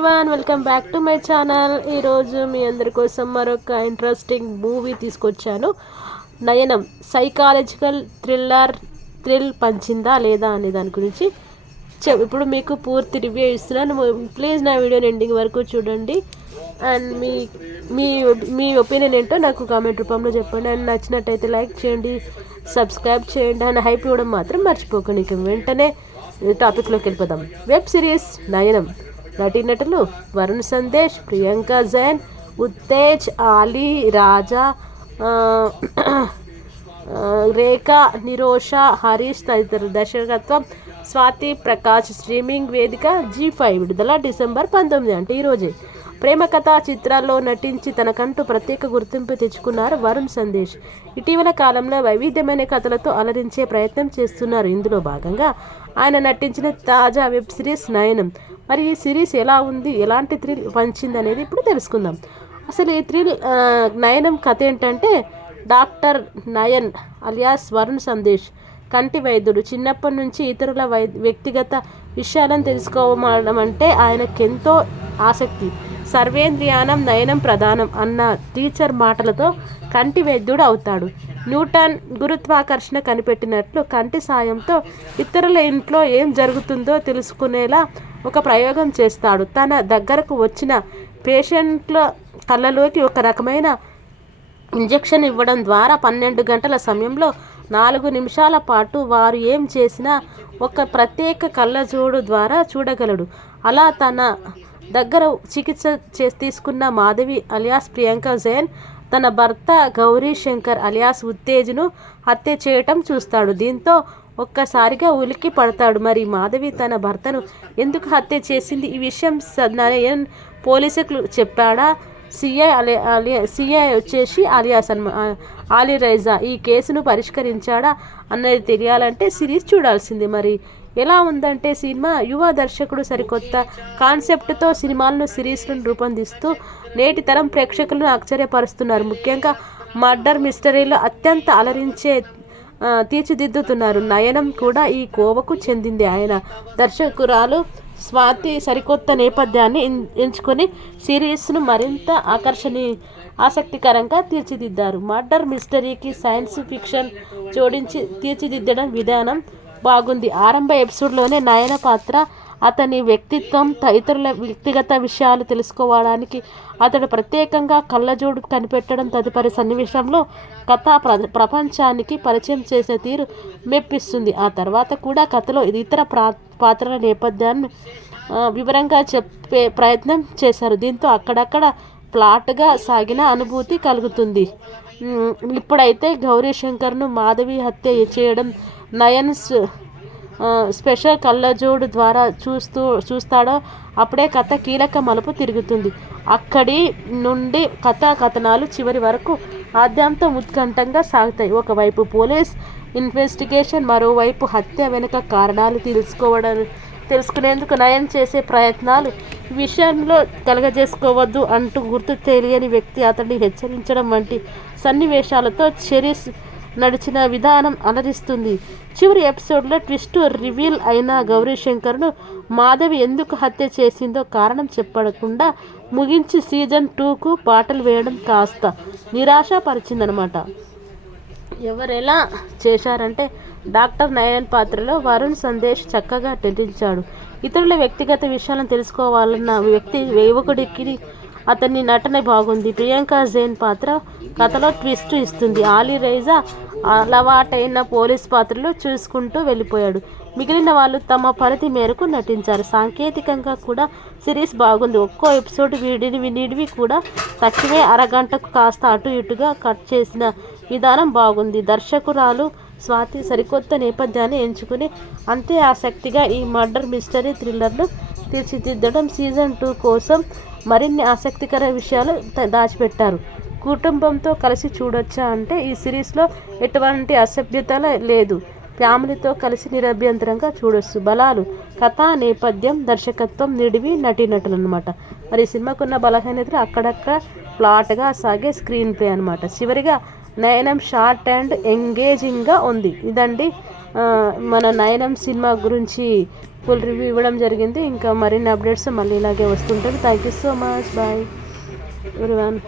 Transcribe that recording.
Everyone, welcome back to my channel. ఈరోజు మీ అందరి కోసం మరొక ఇంట్రెస్టింగ్ మూవీ తీసుకొచ్చాను. నయనం సైకాలజికల్ థ్రిల్ పంచిందా లేదా అనే దాని గురించి ఇప్పుడు మీకు పూర్తి రివ్యూ ఇస్తున్నాను. ప్లీజ్ నా వీడియోని ఎండింగ్ వరకు చూడండి అండ్ మీ ఒపీనియన్ ఏంటో నాకు కామెంట్ రూపంలో చెప్పండి. అండ్ నచ్చినట్టయితే లైక్ చేయండి, సబ్స్క్రైబ్ చేయండి అండ్ హైప్ ఇవ్వడం మాత్రం మర్చిపోకండి. ఇక వెంటనే టాపిక్లోకి వెళ్ళిపోదాం. వెబ్ సిరీస్ నయనం. నటీనటులు వరుణ్ సందేశ్, ప్రియాంక జైన్, ఉత్తేజ్, ఆలీ, రాజా, రేఖా, నిరోషా, హరీష్ తదితరులు. దర్శకత్వం స్వాతి ప్రకాష్. స్ట్రీమింగ్ వేదిక G5. విడుదల డిసెంబర్ 19 అంటే ఈరోజే. ప్రేమ కథా చిత్రాల్లో నటించి తనకంటూ ప్రత్యేక గుర్తింపు తెచ్చుకున్నారు వరుణ్ సందేశ్. ఇటీవల కాలంలో వైవిధ్యమైన కథలతో అలరించే ప్రయత్నం చేస్తున్నారు. ఇందులో భాగంగా ఆయన నటించిన తాజా వెబ్ సిరీస్ నయనం. మరి ఈ సిరీస్ ఎలా ఉంది, ఎలాంటి థ్రిల్ పంచింది అనేది ఇప్పుడు తెలుసుకుందాం. అసలు ఈ థ్రిల్ నయనం కథ ఏంటంటే, డాక్టర్ నయన్ అలియాస్ వరుణ్ సందేశ్ కంటి వైద్యుడు. చిన్నప్పటి నుంచి ఇతరుల వ్యక్తిగత విషయాలను తెలుసుకోవడం అంటే ఆయనకెంతో ఆసక్తి. సర్వేంద్రియానం నయనం ప్రధానం అన్న టీచర్ మాటలతో కంటి వైద్యుడు అవుతాడు. న్యూటన్ గురుత్వాకర్షణ కనిపెట్టినట్లు కంటి సాయంతో ఇతరుల ఇంట్లో ఏం జరుగుతుందో తెలుసుకునేలా ఒక ప్రయోగం చేస్తాడు. తన దగ్గరకు వచ్చిన పేషెంట్ల కళ్ళలోకి ఒక రకమైన ఇంజెక్షన్ ఇవ్వడం ద్వారా 12 గంటల సమయంలో 4 నిమిషాల పాటు వారు ఏం చేసినా ఒక ప్రత్యేక కళ్ళజోడు ద్వారా చూడగలడు. అలా తన దగ్గర చికిత్స తీసుకున్న మాధవి అలియాస్ ప్రియాంక జైన్ తన భర్త గౌరీ శంకర్ అలియాస్ ఉత్తేజ్ను హత్య చేయటం చూస్తాడు. దీంతో ఒక్కసారిగా ఉలిక్కి పడతాడు. మరి మాధవి తన భర్తను ఎందుకు హత్య చేసింది? ఈ విషయం నయన్ పోలీసులకు చెప్పాడా? సిఐ వచ్చేసి అలియాస్ ఆలీ రైజా ఈ కేసును పరిష్కరించాడా అన్నది తెలియాలంటే సిరీస్ చూడాల్సింది. మరి ఎలా ఉందంటే సినిమా యువ దర్శకుడు సరికొత్త కాన్సెప్ట్తో సినిమాలను సిరీస్లను రూపొందిస్తూ నేటి తరం ప్రేక్షకులను ఆశ్చర్యపరుస్తున్నారు. ముఖ్యంగా మర్డర్ మిస్టరీలో అత్యంత అలరించే తీర్చిదిద్దుతున్నారు. నయనం కూడా ఈ కోవకు చెందింది. ఆయన దర్శకురాలు స్వాతి సరికొత్త నేపథ్యాన్ని ఎంచుకొని సిరీస్ను మరింత ఆసక్తికరంగా తీర్చిదిద్దారు. మర్డర్ మిస్టరీకి సైన్స్ ఫిక్షన్ జోడించి తీర్చిదిద్దడం విధానం బాగుంది. ఆరంభ ఎపిసోడ్లోనే నయన పాత్ర, అతని వ్యక్తిత్వం, ఇతరుల వ్యక్తిగత విషయాలు తెలుసుకోవడానికి అతడు ప్రత్యేకంగా కళ్ళజోడు కనిపెట్టడం తదుపరి సన్నివేశంలో కథా ప్రపంచానికి పరిచయం చేసే తీరు మెప్పిస్తుంది. ఆ తర్వాత కూడా కథలో ఇతర పాత్రల నేపథ్యాన్ని వివరంగా చెప్పే ప్రయత్నం చేశారు. దీంతో అక్కడక్కడ ప్లాట్గా సాగిన అనుభూతి కలుగుతుంది. ఇప్పుడైతే గౌరీ శంకర్ను మాధవి హత్య చేయడం నయన్ స్పెషల్ కళ్ళజోడు ద్వారా చూస్తాడో అప్పుడే కథ కీలక మలుపు తిరుగుతుంది. అక్కడి నుండి కథనాలు చివరి వరకు ఆద్యంతం ఉత్కంఠంగా సాగుతాయి. ఒకవైపు పోలీస్ ఇన్వెస్టిగేషన్, మరోవైపు హత్య వెనుక కారణాలు తెలుసుకునేందుకు నయన్ చేసే ప్రయత్నాలు. ఈ విషయంలో కలగజేసుకోవద్దు అంటూ గుర్తు తెలియని వ్యక్తి అతన్ని హెచ్చరించడం వంటి సన్నివేశాలతో సిరీస్ నడిచిన విధానం అలరిస్తుంది. చివరి ఎపిసోడ్లో ట్విస్ట్ రివీల్ అయిన గౌరీ శంకర్ను మాధవి ఎందుకు హత్య చేసిందో కారణం చెప్పకుండా ముగించి సీజన్ 2కు బాటలు వేయడం కాస్త నిరాశపరిచిందనమాట. ఎవరెలా చేశారంటే, డాక్టర్ నయన్ పాత్రలో వరుణ్ సందేశ్ చక్కగా నటించాడు. ఇతరుల వ్యక్తిగత విషయాలను తెలుసుకోవాలన్న యువకుడికి అతని నటన బాగుంది. ప్రియాంక జైన్ పాత్ర కథలో ట్విస్ట్ ఇస్తుంది. ఆలీ రైజా అలవాటైన పోలీస్ పాత్రలో చూసుకుంటూ వెళ్ళిపోయాడు. మిగిలిన వాళ్ళు తమ పరిధి మేరకు నటించారు. సాంకేతికంగా కూడా సిరీస్ బాగుంది. ఒక్కో ఎపిసోడ్ నిడివి కూడా తక్కువే. అరగంటకు కాస్త అటు ఇటుగా కట్ చేసిన విధానం బాగుంది. దర్శకురాలు స్వాతి సరికొత్త నేపథ్యాన్ని ఎంచుకుని అంతే ఆసక్తిగా ఈ మర్డర్ మిస్టరీ థ్రిల్లర్ను తీర్చిదిద్దడం. సీజన్ 2 కోసం మరిన్ని ఆసక్తికర విషయాలు దాచిపెట్టారు. కుటుంబంతో కలిసి చూడొచ్చా అంటే, ఈ సిరీస్లో ఎటువంటి అసభ్యత లేదు. ఫ్యామిలీతో కలిసి నిరభ్యంతరంగా చూడొచ్చు. బలాలు కథా నేపథ్యం, దర్శకత్వం, నిడివి, నటీనటులు అనమాట. మరి ఈ సినిమాకున్న బలహీనతలు అక్కడక్కడ ప్లాట్గా సాగే స్క్రీన్ ప్లే అనమాట. చివరిగా నయనం షార్ట్ అండ్ ఎంగేజింగ్గా ఉంది. ఇదండి మన నయనం సినిమా గురించి ఫుల్ రివ్యూ ఇవ్వడం జరిగింది. ఇంకా మరిన్ని అప్డేట్స్ మళ్ళీ ఇలాగే వస్తుంటుంది. Thank you so much. Bye everyone.